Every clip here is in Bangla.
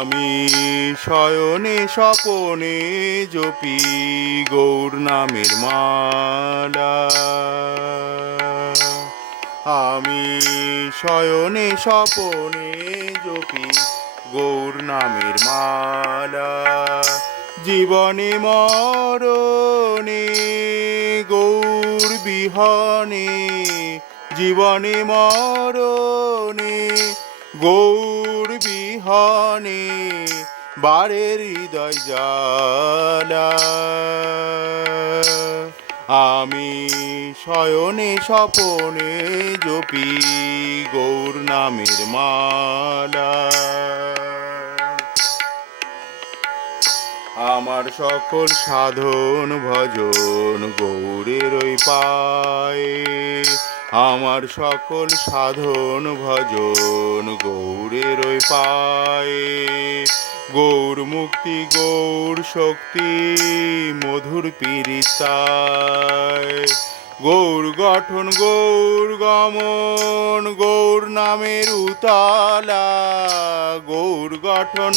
আমি শয়নে স্বপনে জপি গৌর নামের মালা। আমি শয়নে স্বপনে জপি গৌর নামের মালা। জীবনে মরণে গৌর বিহনে, জীবনে মরণে গৌর বিহনে বারের হৃদয় জালা। আমি শয়নে স্বপনে জপি গৌর নামের মালা। আমার সকল সাধন ভজন গৌরের ওই পায়ে। আমার সকল সাধন ভজন গৌরের পায়ে। গৌর মুক্তি, গৌর শক্তি, মধুর পীড়িতায়। গৌর গঠন, গৌর গমন, গৌর নামের উতালা। গৌর গঠন,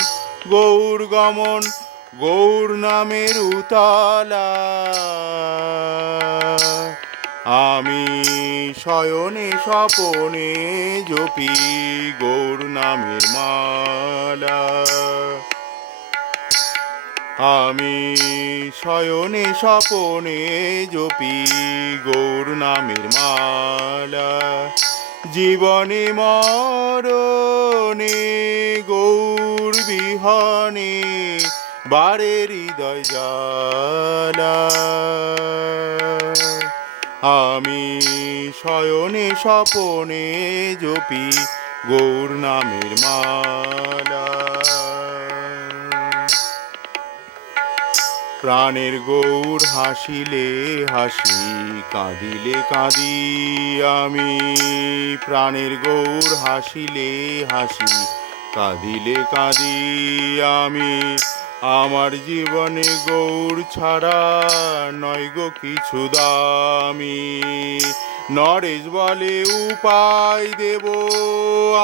গৌর গমন, গৌর নামের উতালা। আমি শয়নে স্বপনে জপি গৌর নামের মালা। আমি শয়নে স্বপনে জপি গৌর নামের মালা। জীবনে মরণে গৌর বিহনে বারে হৃদয় জালা আমি শয়নে স্বপনে জপি গৌর নামের মালা। প্রাণের গৌর হাসিলে হাসি, কাঁদিলে কাঁদি আমি। প্রাণের গৌর হাসিলে হাসি, কাঁদিলে কাঁদি আমি। আমার জীবনে গৌর ছাড়া নয় গো কিছু দামি। নরেশ বলে, উপায় দেব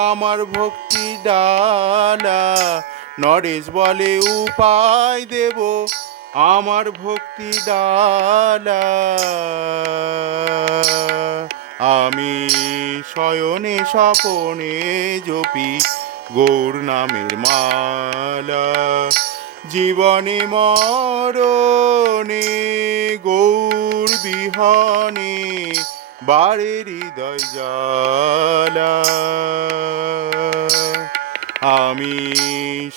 আমার ভক্তি ডালা। নরেশ বলে, উপায় দেব আমার ভক্তি ডালা। আমি শয়নে স্বপনে জপি গৌর নামের মালা। জীবনে মরণে গৌর বিহনে বারে হৃদয় জালা আমি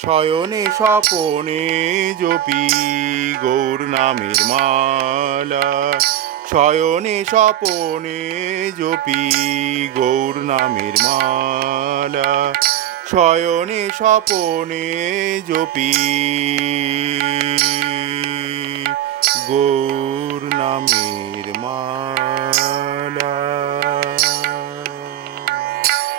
শয়নে স্বপনে জপি গৌর নামের মালা। শয়নে স্বপনে জপি গৌর নামের মালা। শয়নে স্বপনে জপি গৌর নামের মালা।